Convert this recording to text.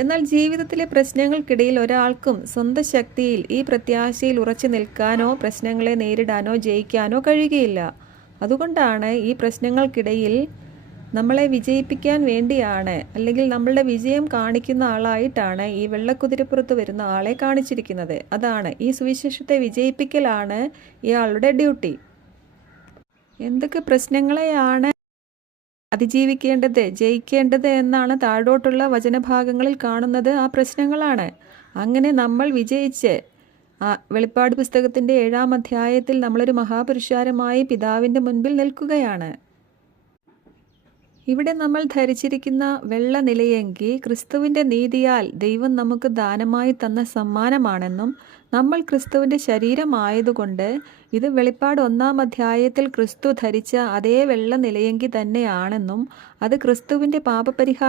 എന്നാൽ ജീവിതത്തിലെ പ്രശ്നങ്ങൾക്കിടയിൽ ഒരാൾക്കും സ്വന്തം ശക്തിയിൽ ഈ പ്രത്യാശയിൽ ഉറച്ചു നിൽക്കാനോ പ്രശ്നങ്ങളെ നേരിടാനോ ജയിക്കാനോ കഴിയുകയില്ല. അതുകൊണ്ടാണ് ഈ പ്രശ്നങ്ങൾക്കിടയിൽ നമ്മളെ വിജയിപ്പിക്കാൻ വേണ്ടിയാണ്, അല്ലെങ്കിൽ നമ്മളുടെ വിജയം കാണിക്കുന്ന ആളായിട്ടാണ് ഈ വെള്ളക്കുതിരപ്പുറത്ത് വരുന്ന ആളെ കാണിച്ചിരിക്കുന്നത്. അതാണ് ഈ സുവിശേഷത്തെ വിജയിപ്പിക്കലാണ് ഇയാളുടെ ഡ്യൂട്ടി. എന്തൊക്കെ പ്രശ്നങ്ങളെയാണ് അതിജീവിക്കേണ്ടത്, ജയിക്കേണ്ടത് എന്നാണ് താഴോട്ടുള്ള വചനഭാഗങ്ങളിൽ കാണുന്നത്. ആ പ്രശ്നങ്ങളാണ്. അങ്ങനെ നമ്മൾ വിജയിച്ച് വെളിപ്പാട് പുസ്തകത്തിൻ്റെ 7-ാം അധ്യായത്തിൽ നമ്മളൊരു മഹാപുരുഷാരമായി പിതാവിൻ്റെ മുൻപിൽ നിൽക്കുകയാണ്. ഇവിടെ നമ്മൾ ധരിച്ചിരിക്കുന്ന വെള്ള നിലയങ്കി ക്രിസ്തുവിൻ്റെ നീതിയാൽ ദൈവം നമുക്ക് ദാനമായി തന്ന സമ്മാനമാണെന്നും നമ്മൾ ക്രിസ്തുവിൻ്റെ ശരീരമായതുകൊണ്ട് ഇത് വെളിപ്പാട് 1-ാം അധ്യായത്തിൽ ക്രിസ്തു ധരിച്ച അതേ വെള്ള നിലയങ്കി തന്നെയാണെന്നും അത് ക്രിസ്തുവിൻ്റെ പാപപരിഹാര